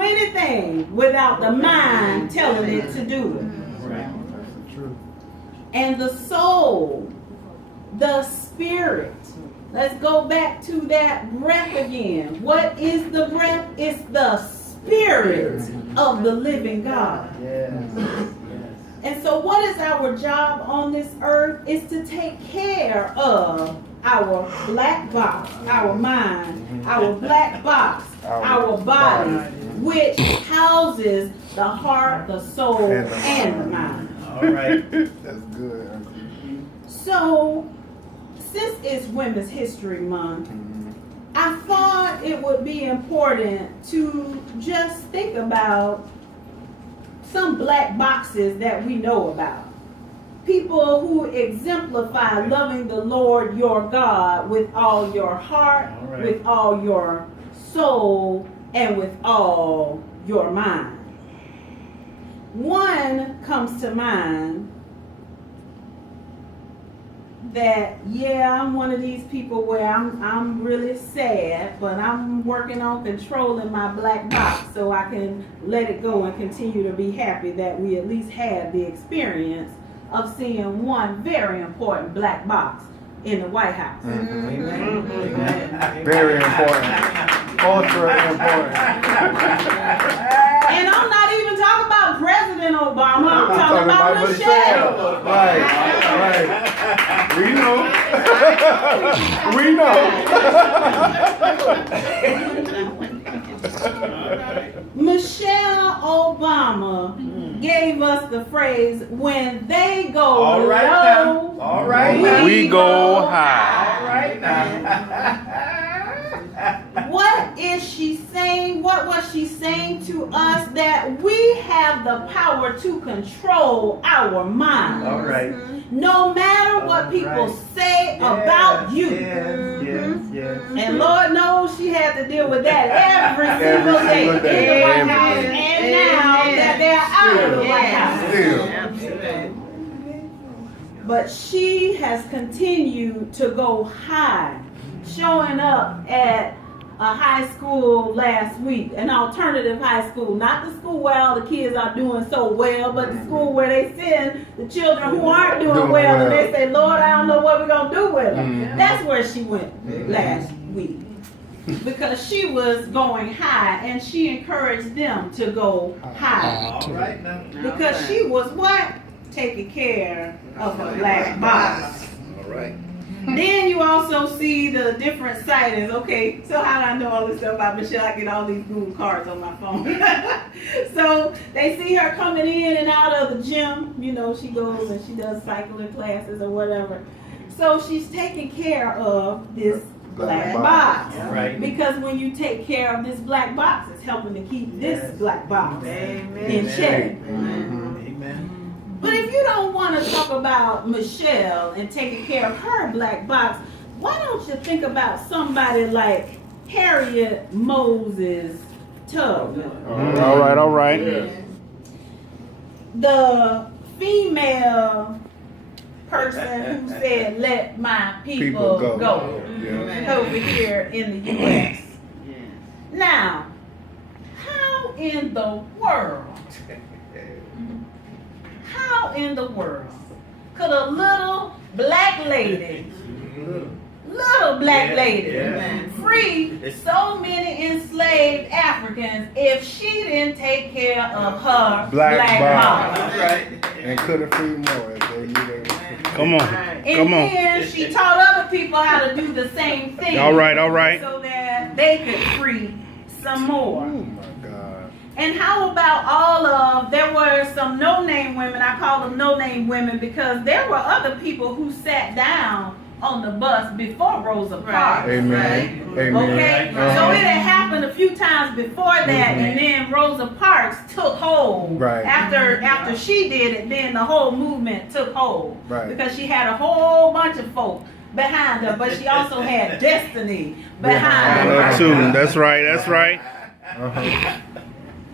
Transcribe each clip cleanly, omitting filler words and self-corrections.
anything without the mind telling it to do it. And the soul, the spirit. Let's go back to that breath again. What is the breath? It's the spirit of the living God. And so what is our job on this earth? Is to take care of our black box, our mind, our black box, our body, which houses the heart, the soul, and the mind. All right. That's good. So, since it's Women's History Month, I thought it would be important to just think about some black boxes that we know about. People who exemplify loving the Lord your God with all your heart, with all your soul, and with all your mind. One comes to mind that, I'm one of these people where I'm really sad, but I'm working on controlling my black box so I can let it go and continue to be happy that we at least had the experience of seeing one very important black box in the White House. Very important. Ultra important. And I'm not even talking about President Obama. I'm talking about Michelle. Right. We know. We know. Michelle Obama gave us the phrase, when they go low, we go high. All right now. What is she saying? What was she saying to us? That we have the power to control our minds. All right. No matter what people say about you. And Lord knows she had to deal with that every single day in the White House. And now that they're out of the White House. But she has continued to go high, showing up at a high school last week, an alternative high school, not the school where all the kids are doing so well, but the school where they send the children who aren't doing well, and they say, Lord, I don't know what we're going to do with them. That's where she went last week, because she was going high, and she encouraged them to go high. All right now. Because she was what? Taking care of a black box. All right. Then you also see the different sightings. Okay, so how do I know all this stuff about Michelle? I get all these Google cards on my phone. So they see her coming in and out of the gym. You know, she goes and she does cycling classes or whatever. So she's taking care of this black box. Right. Because when you take care of this black box, it's helping to keep this black box in check. Amen. But if you don't want to talk about Michelle and taking care of her black box, why don't you think about somebody like Harriet Moses Tubman? All right. The female person who said, let my people go. Over here in the U.S. Now, how in the world could a little black lady free so many enslaved Africans if she didn't take care of her black box? Right. And couldn't free more if they knew they were. Come on. And Come on. then she taught other people how to do the same thing. All right. So that they could free some more. Oh my God. And how about there were some no-name women, I call them no-name women because there were other people who sat down on the bus before Rosa Parks. Amen. Right? Amen. Okay? So it had happened a few times before that, and then Rosa Parks took hold. Right. After she did it, then the whole movement took hold. Right. Because she had a whole bunch of folk behind her, but she also had destiny behind her. Too. That's right.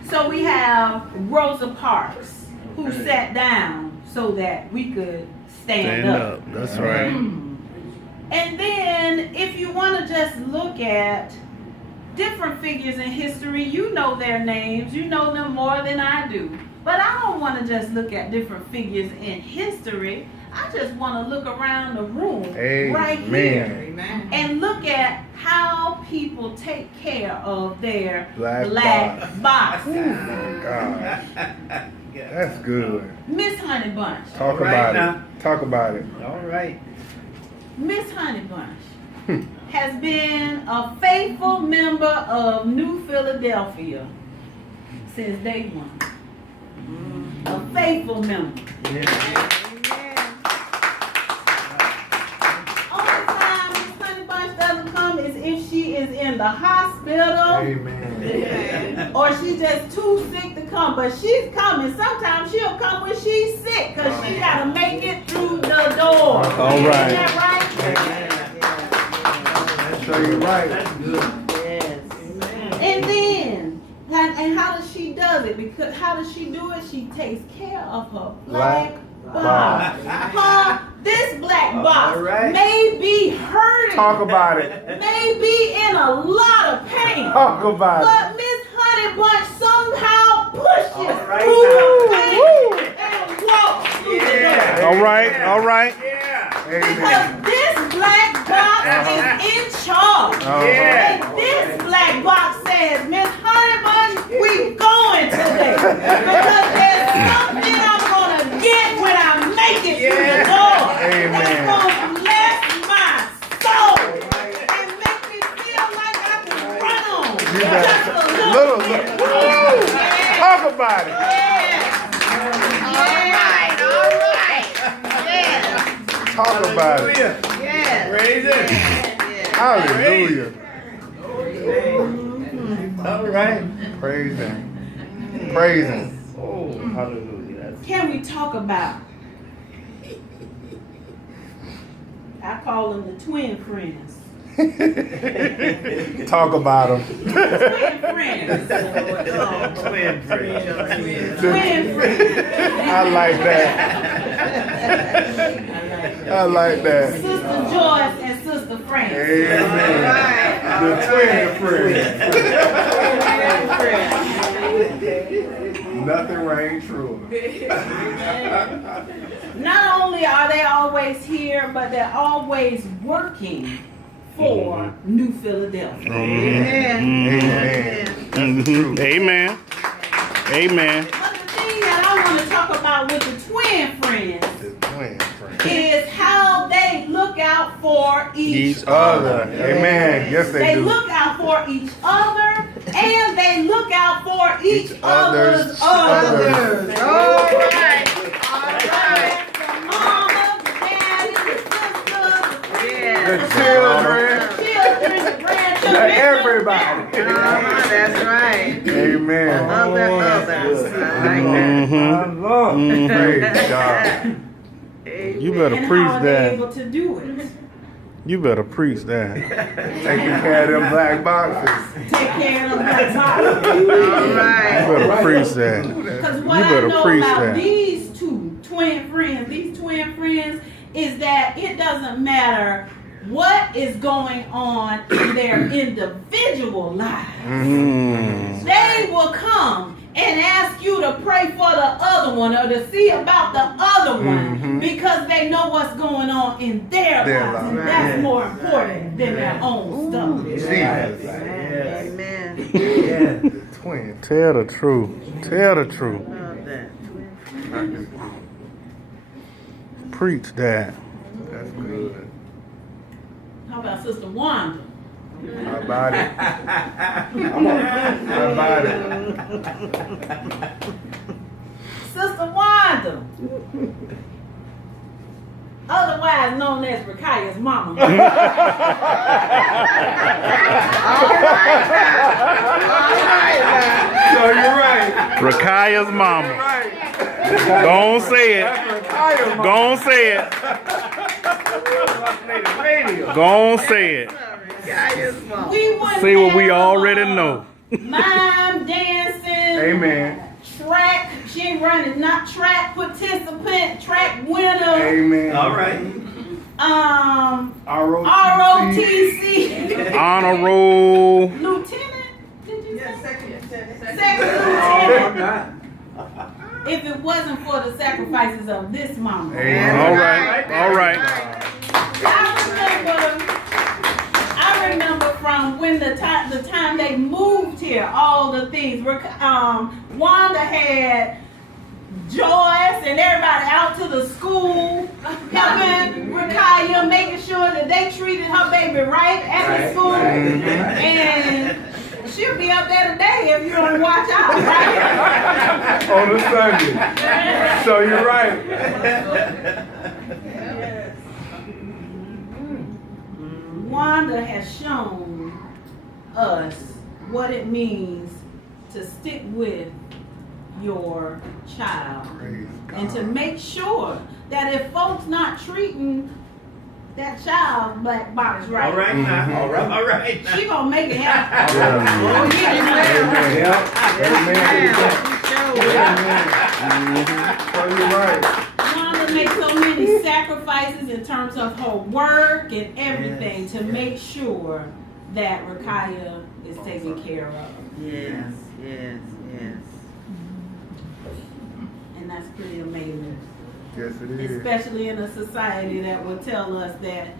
So we have Rosa Parks, who sat down so that we could stand up. That's right. And then if you want to just look at different figures in history. You know their names. You know them more than I do. But I don't want to just look at different figures in history. I just want to look around the room right here and look at how people take care of their black box. Oh my God. That's good. Miss Honey Bunch. Talk about it. Talk about it. All right. Miss Honey Bunch has been a faithful member of New Philadelphia since day one. A faithful member. Only time Miss Honey Bunch doesn't come is if she is in the hospital. Amen. Or she's just too sick to come. But she's coming. Sometimes she'll come when she's sick because she got to make it through the door. All right. Isn't that right? So you're right. That's good. Yes. And then, and how does she does it? Because how does she do it? She takes care of her black box. This black box may be hurting. Talk about it. May be in a lot of pain. Talk about But Miss Honey Bunch somehow pushes right through the pain Woo. and walks through the door. All right. All right. Because this black box is in charge. And this black box says, Miss Honey Bunch, we going today. Because there's something I'm going to get when I make it through the door. That's going to bless my soul. And make me feel like I can run on. Just a little bit. Talk about it. Talk about it. Praise it. Hallelujah. All right. Praise Him. Praise Him. Oh, hallelujah. Can we talk about? I call them the twin friends. Talk about them. Twin friends. Twin friends. Twin friends. I like that. I like that. Sister Joyce and Sister Francis. Amen. The twin friends. Nothing rang true. Not only are they always here, but they're always working for New Philadelphia. Amen. Amen. Amen. But the thing that I want to talk about with the twin friends The twin friends. is how they look out for each Other. Amen. Yes, They they do. look out for each other and they look out for each other's others. All right. The mama, the daddy, the The children. the grandchildren. Everybody. That's right. Amen. Others. I like My Lord. Praise God. You better And preach how are they that. able to do it? You better preach that. Taking care of them black boxes. Take care of them black boxes. All You right. better preach that. Because You what I better know preach about that. these twin friends, is that it doesn't matter what is going on in their individual lives. Mm. They will come and ask you to pray for the other one or to see about the other one because they know what's going on in their lives. And that's more important than their own stuff. Jesus. Amen. Yeah. Twin. Tell the truth. Tell the truth. Love that. Preach that. That's good. How about Sister Wanda? How about it? How about it? Sister Wanda. Otherwise known as Rakaya's mama. So you're right. Rakaya's mama. Right. Go on, say it. Go on, say it. Go on, say it. We wouldn't Say what we have, already know. Mime dancing. Amen. Track. She ain't running. Not track participant. Track winner. Amen. All right. ROTC. Honor roll. Lieutenant. not? if it wasn't for the sacrifices of this mama. All right. All right. I remember from when the time they moved here, all the things. Wanda had Joyce and everybody out to the school, helping Rakaya, making sure that they treated her baby right at the school. And she'll be up there today if you don't watch out, right? On a Sunday. So you're right. Wanda has shown us what it means to stick with your child and to make sure that if folks not treating that child black box right, All right now. All right now. she gonna make it happen. So you're right. Wanda makes so many sacrifices in terms of her work and everything to make sure that Rakaya is taken care of. Yes, yes, yes. And that's pretty amazing. Yes, it is. Especially in a society that will tell us that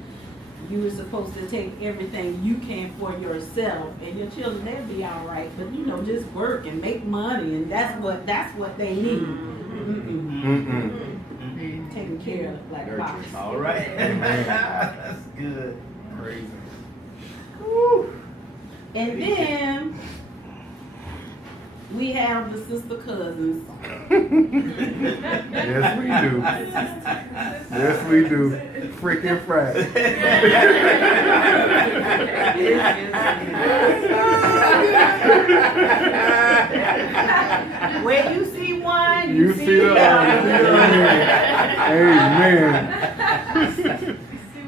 you are supposed to take everything you can for yourself, and your children, they'll be all right, but just work and make money, and that's what they need. Taking care of black box. All right. That's good. Crazy. And then we have the sister cousins. Yes, we do. Yes, we do. Freaking frack. Where you see one, You see the other. Amen.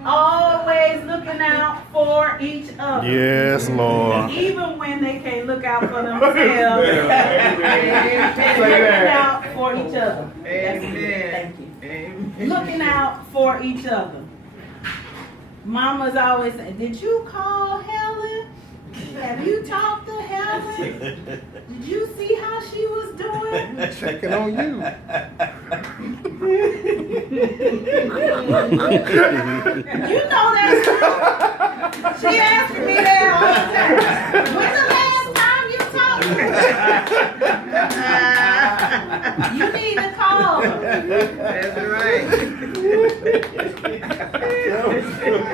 Always looking out for each other. Yes, Lord. Even when they can't look out for themselves, they're looking out for each other. That's good. Thank you. Looking out for each other. Mama's always saying, did you call Helen? Have you talked to Helen? Did you see how she was doing? Checking on you. You know that's true. She asking me that all the time. When's the last time you talked to her? You need to call her. That's right.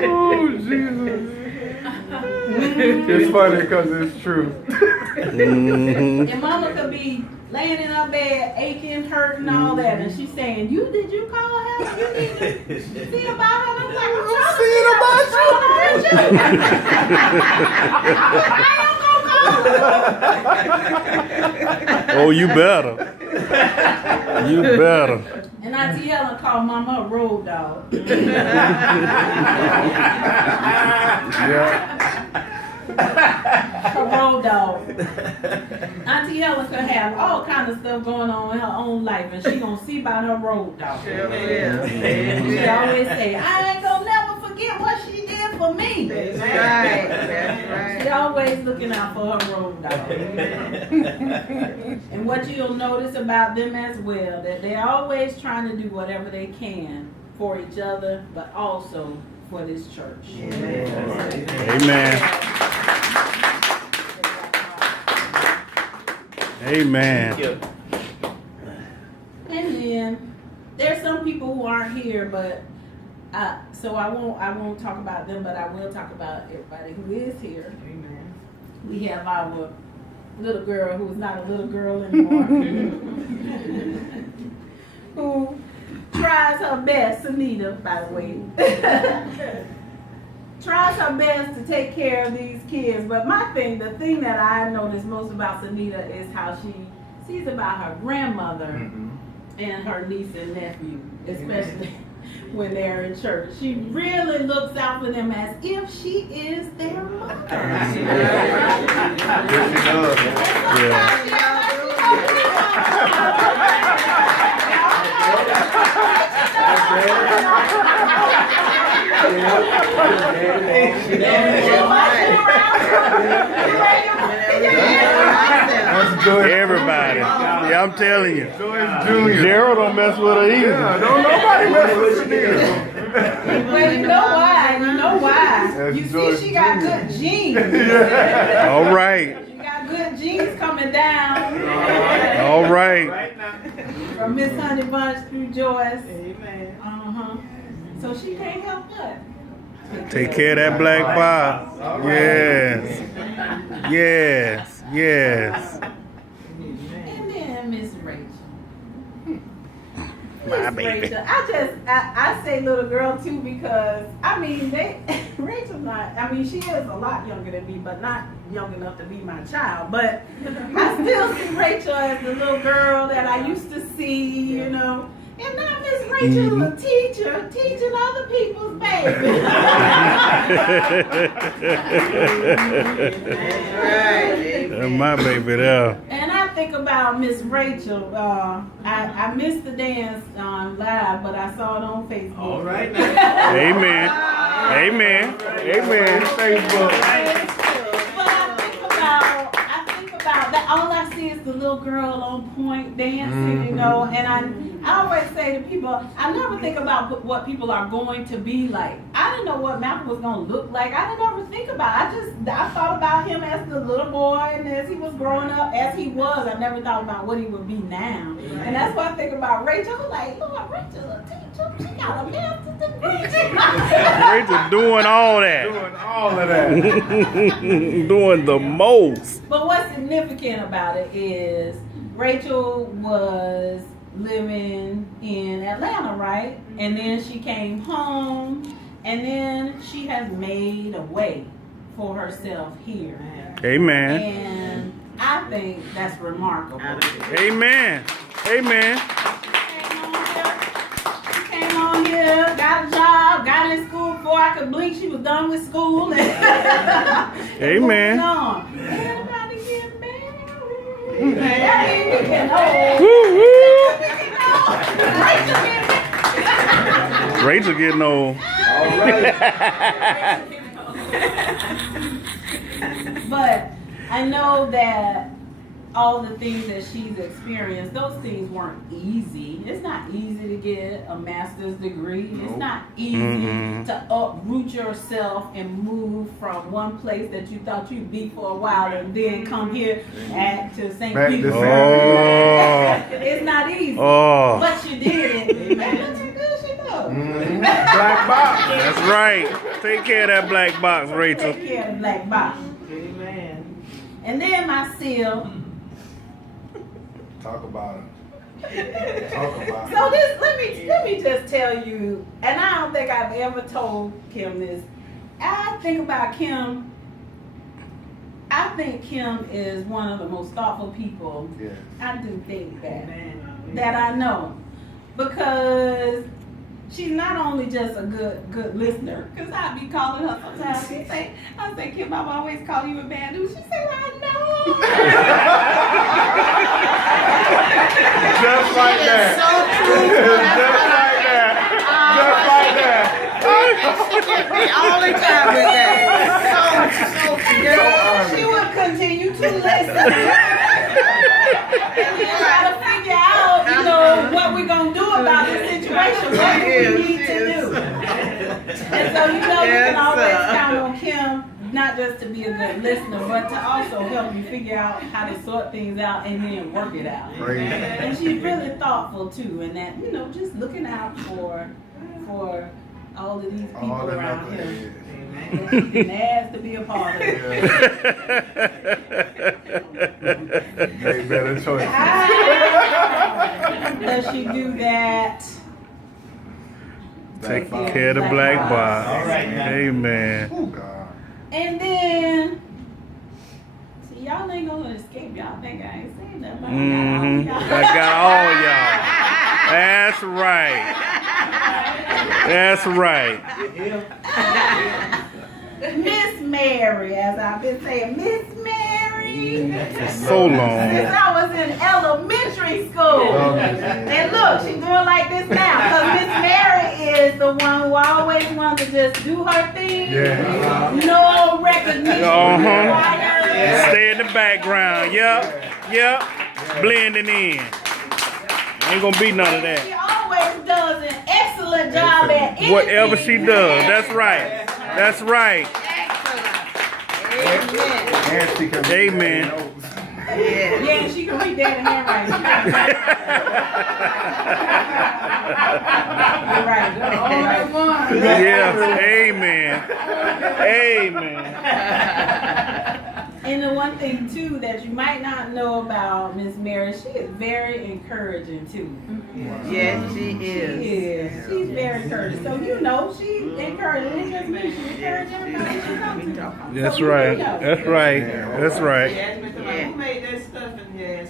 Oh, Jesus. It's funny because it's true. And mama could be laying in her bed, aching, hurting, all that, and she's saying, did you call her? You need to see about her. And I'm like, I'm seeing about you. Oh, you better. You better. And Auntie Helen called Mama a road dog. Yeah. A road dog. Auntie Helen could have all kinds of stuff going on in her own life, and she gonna see about her road dog. She always say, I ain't gonna never forget what she did for me. That's right. That's right. She always looking out for her road dog. And what you'll notice about them as well, that they're always trying to do whatever they can for each other, but also for this church. Amen. Amen. And then there's some people who aren't here, but so I won't talk about them, but I will talk about everybody who is here. Amen. We have our little girl who is not a little girl anymore, who tries her best, Sunita, by the way, tries her best to take care of these kids. But the thing that I notice most about Sunita is how she sees about her grandmother and her niece and nephew, especially when they're in church. She really looks out for them as if she is their mother. Yes, she does. Yeah. That's Joyce. Everybody. Yeah, I'm telling you. Joyce Jr. Gerald don't mess with her either. Yeah, don't nobody mess with Chanel. Well, you know why? You know why? That's You George see, she got Jr. good genes. All right. You got good genes coming down. All right. Right now. From Miss Honey Bunch through Joyce. Amen. So she can't help but. Take care of that black box. Yes. Yes. Yes. And then Miss Rachel. My Miss baby. Rachel. I say little girl too because I mean Rachel's not. I mean she is a lot younger than me, but not young enough to be my child. But I still see Rachel as the little girl that I used to see, you know. And now Miss Rachel, a teacher, teaching other people's babies. That's right. That's my baby there. And I think about Miss Rachel. I missed the dance live, but I saw it on Facebook. All right now. Amen. Amen. Amen. Facebook. But I think about that. All I see is the little girl on point dancing, you know. And I always say to people, I never think about what people are going to be like. I didn't know what Malcolm was going to look like. I didn't ever think about it. I thought about him as the little boy and as he was growing up, as he was. I never thought about what he would be now. And that's why I think about Rachel. I'm like, Lord, Rachel, a teacher. She got a master's degree. Rachel doing all that. Doing all of that. Doing the most. But what's significant about it is Rachel was living in Atlanta, right? And then she came home, and then she has made a way for herself here. Amen. And I think that's remarkable. Amen. Amen. She came on here, got a job, got in school before I could blink. She was done with school. And Amen. moving on. Everybody get married. That ain't getting old. Woo, woo. Rachel getting old. Rachel getting old. But I know that all the things that she's experienced, those things weren't easy. It's not easy to get a master's degree. It's not easy to uproot yourself and move from one place that you thought you'd be for a while and then come here to St. Back to Peter. St. It's not easy. Oh. But you did it. And look how good she looks. Black box. That's right. Take care of that black box, Rachel. Take care of the black box. Amen. And then my seal. Talk about it. Talk about So this, let me just tell you, and I don't think I've ever told Kim this. I think about Kim. I think Kim is one of the most thoughtful people. it. I do think that I know, because she's not only just a good listener. Cause I be calling her sometimes. I say, Kim, I'm always calling you a bad news. She said, I know. Just like that. So true. Just like that. She get me all the time with that. She would continue to listen. And we try to figure out, you know, what we're going to do about this situation. What do we need to do? And so, you know, you can always count on Kim, not just to be a good listener, but to also help you figure out how to sort things out and then work it out. Praise. And she's really thoughtful, too, and that, you know, just looking out for all of these people All the around here. knuckleheads. That she didn't ask to be a part of it. Made better choices. Does she do that? Take care of the black box. All right now. Amen. Oh, God. And then, see, y'all ain't gonna escape. Y'all think I ain't saying nothing. But I got all y'all. That's right. That's right. Miss Mary, as I've been saying, Miss Mary. For so long. Since I was in elementary school. And look, she's doing like this now. Because Miss Mary is is the one who always wants to just do her thing. Yeah. No recognition required. Stay in the background. Yep. Blending in. Ain't gonna be none of She that. always does an excellent job at anything. Whatever she does, that's right. That's right. Amen. And she can Amen. Yeah. Yeah, she can read that in handwriting. You're right. Yeah. Amen. Amen. And the one thing too that you might not know about Miss Mary, she is very encouraging too. Yes, she She is. is. She's very encouraging. So you know she encouraging. It just means she encouraging everybody she comes to. That's So you right. know. That's right. That's right. Yeah. Who made that stuff in here?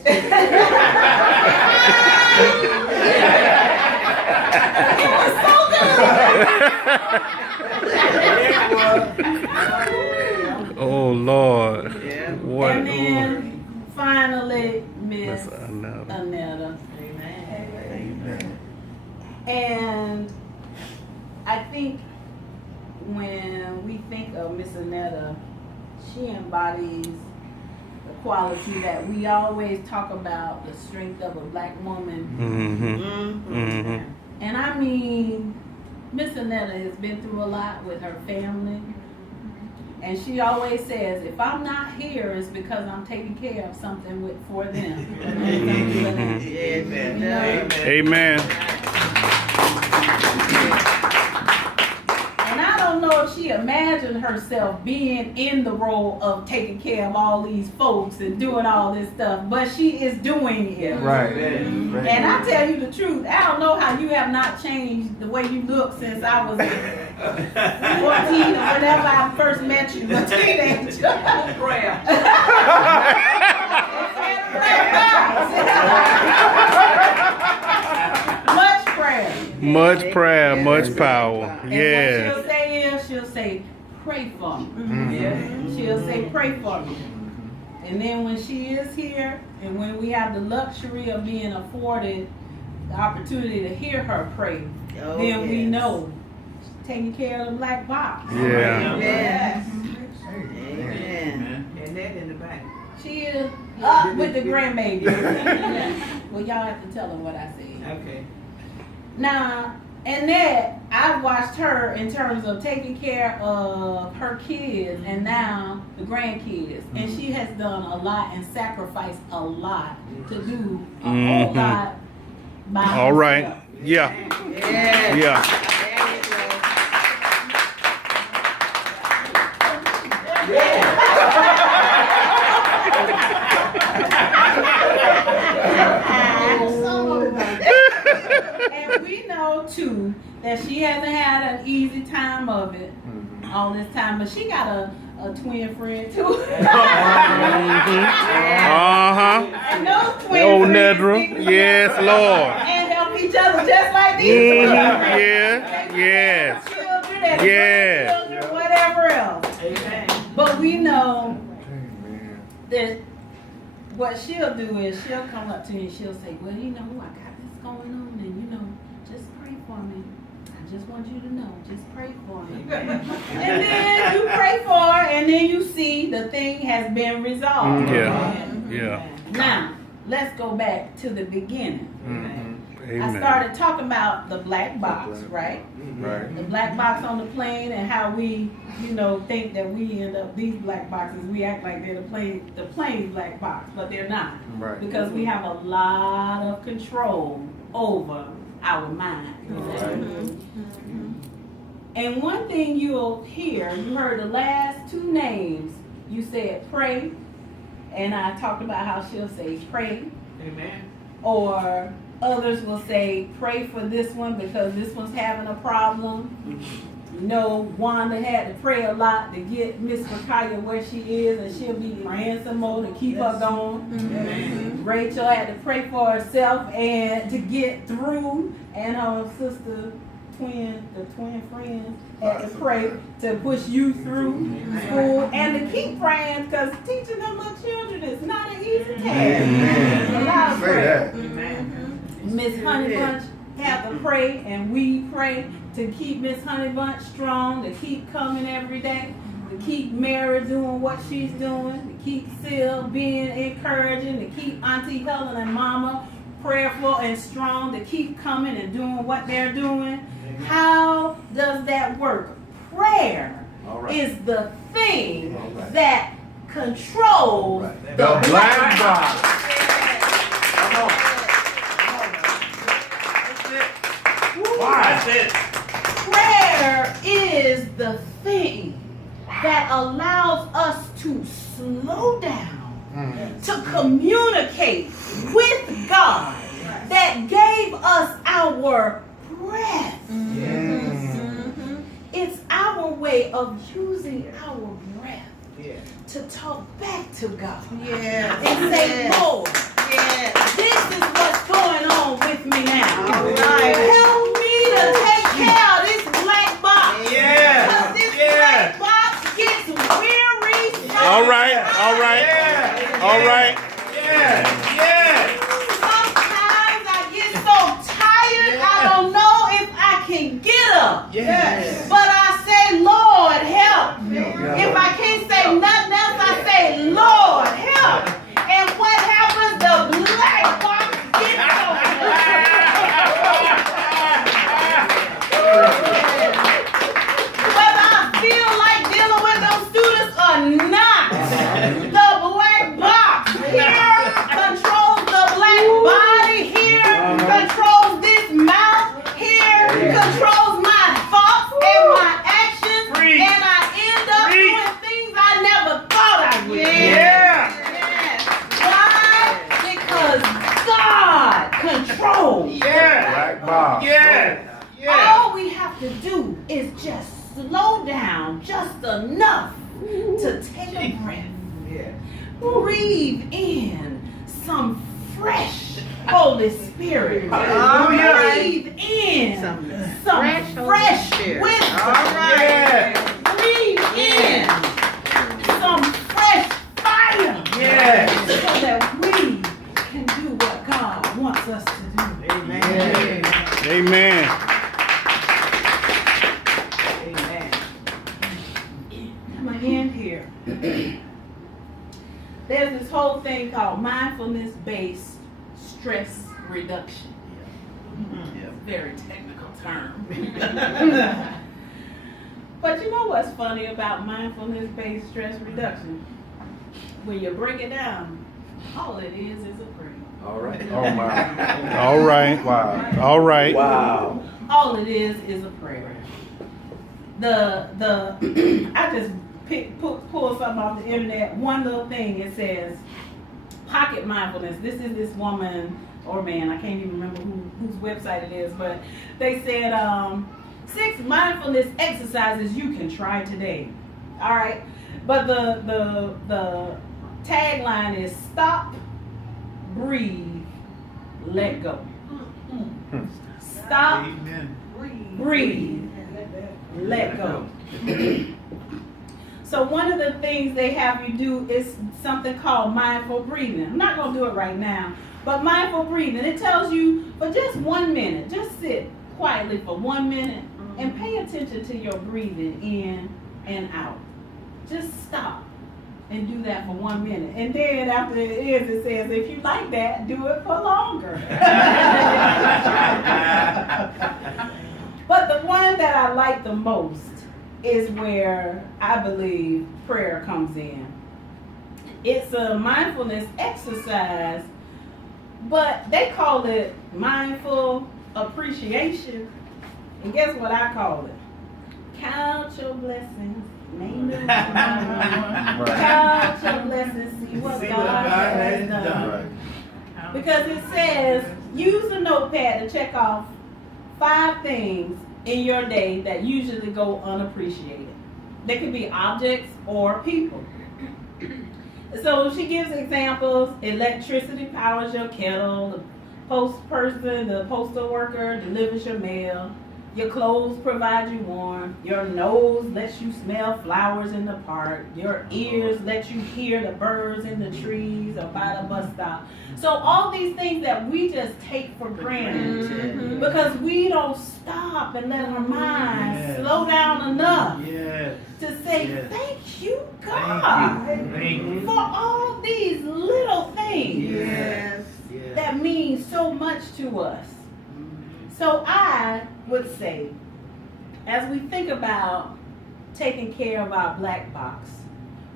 Oh Lord. Yeah. What? And then finally, Miss Miss Anetta. Anetta. Amen. And I think when we think of Miss Anetta, she embodies the quality that we always talk about, the strength of a black woman. Mm-hmm. And I mean, Miss Anetta has been through a lot with her family. And she always says, if I'm not here, it's because I'm taking care of something for them. Yes, Amen. And I don't know if she imagined herself being in the role of taking care of all these folks and doing all this stuff, but she is doing it. Right. And I tell you the truth, I don't know how you have not changed the way you look since I was 14 or whenever I first met you, a teenager. Prayer. Much prayer. Much prayer, much power. And Yeah. what she'll say is, she'll say, pray for me. She'll say, pray for me. And then when she is here, and when we have the luxury of being afforded the opportunity to hear her pray, Oh, then we yes. know she's taking care of the black box. Yeah. Yes. Amen. Amen. And that in the back. She is up with the grandbaby. Well, y'all have to tell them what I said. Okay. Now, Annette, I've watched her in terms of taking care of her kids and now the grandkids. And she has done a lot and sacrificed a lot to do a whole lot by herself. All right. Yeah. Yes. Yeah. And we know too that she hasn't had an easy time of it all this time, but she got a twin friend too. And those twin Old friends Nedra. stick together Yes, Lord. and help each other just like these twin friends. Yeah. Yes. Children and Yeah. grandchildren, whatever else. Amen. But we know Amen. that what she'll do is she'll come up to me and she'll say, well, you know, I got this going on and, you know, just pray for me. I just want you to know, just pray for me. And then you pray for her and then you see the thing has been resolved. Yeah. Yeah. Now, let's go back to the beginning. I Amen. started talking about the black box, right? Right. The black box on the plane and how we, you know, think that we end up these black boxes. We act like they're the plane's black box, but they're not. Right. Because we have a lot of control over our mind. And one thing you'll hear, you heard the last two names. You said pray, and I talked about how she'll say pray, Amen. or others will say pray for this one because this one's having a problem. You know, Wanda had to pray a lot to get Miss Micaiah where she is, and she'll be praying some more to keep her going. Rachel had to pray for herself and to get through, and her sister, the twin friends, had to pray to push you through school and to keep praying because teaching them little children is not an easy task. It's a lot of Say prayer. that. Miss Honey Bunch had have to pray, and we pray to keep Miss Honey Bunch strong, to keep coming every day, to keep Mary doing what she's doing, to keep Sil being encouraging, to keep Auntie Helen and Mama prayerful and strong, to keep coming and doing what they're doing. How does that work? Prayer is the thing that controls The black box. Come on. That's it. Prayer is the thing that allows us to slow down, to communicate with God, that gave us our breath. It's our way of using our breath to talk back to God and say, Lord, this is what's going on with me now. Help me to take care of this black box. Because this black box gets weary. All right. Sometimes I get so tired, I don't know if I can get up. But I say, Lord, help. If I can't say nothing else, I say, Lord, help. And what happens? The black box gets whether I feel like dealing with those students or not, the black box here controls the black body here, controls this mouth here, controls my thoughts and my actions, and I end up doing things I never thought I would. Why? Because God controls the Black box. all we have to do is just slow down just enough to take a breath. Breathe in some fresh Holy Spirit. Breathe in some fresh wisdom. Breathe in some fresh fire. So that we can do what God wants us to do. Amen. I'm going to end here. There's this whole thing called mindfulness-based stress reduction. Very technical term. But you know what's funny about mindfulness-based stress reduction? When you break it down, all it is a prayer. All right. Oh my. All right. Wow. All right. Wow. All it is a prayer. I just pull something off the internet. One little thing, it says pocket mindfulness. This is this woman or man, I can't even remember whose website it is, but they said 6 mindfulness exercises you can try today. All right, but the tagline is stop, breathe, let go. Stop, breathe, let go. So one of the things they have you do is something called mindful breathing. I'm not going to do it right now, but mindful breathing. It tells you for just 1 minute, just sit quietly for 1 minute and pay attention to your breathing in and out. Just stop and do that for 1 minute. And then after it is, it says, if you like that, do it for longer. But the one that I like the most is where I believe prayer comes in. It's a mindfulness exercise, but they call it mindful appreciation. And guess what I call it? Count your blessings. Name them. Count your blessings. See what God has done. Because it says, use a notepad to check off 5 things in your day that usually go unappreciated. They could be objects or people. So she gives examples. Electricity powers your kettle. The post person, the postal worker delivers your mail. Your clothes provide you warmth. Your nose lets you smell flowers in the park. Your ears let you hear the birds in the trees or by the bus stop. So all these things that we just take for granted because we don't stop and let our minds slow down enough to say, thank you, God, for all these little things that mean so much to us. So I would say, as we think about taking care of our black box,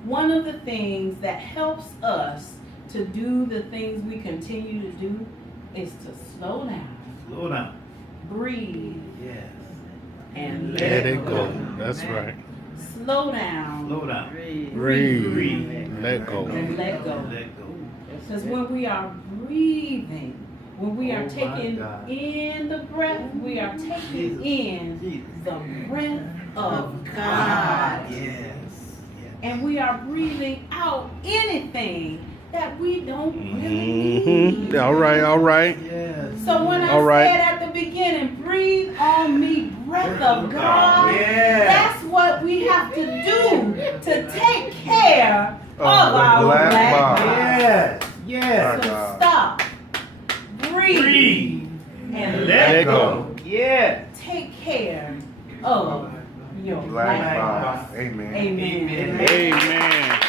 one of the things that helps us to do the things we continue to do is to slow down. Slow down. Breathe. Yes. And Let it go. That's right. Slow down. Slow down. Breathe. Let go. And let go. Let go. Because when we are breathing, when we are Oh, my taking God. in the breath, we are taking in Jesus. the breath of God. Yes. And we are breathing out anything that we don't really Mm-hmm. need. All right, all right. Yes. So when I All right. said at the beginning, breathe on me, breath of God, Yeah. that's what we have to do to take care of the our black black box. box. Yes. Yes. So God. stop, breathe, Breathe. and Let go. Yeah. take care of your Black black box. box. Amen. Amen. Amen. Amen.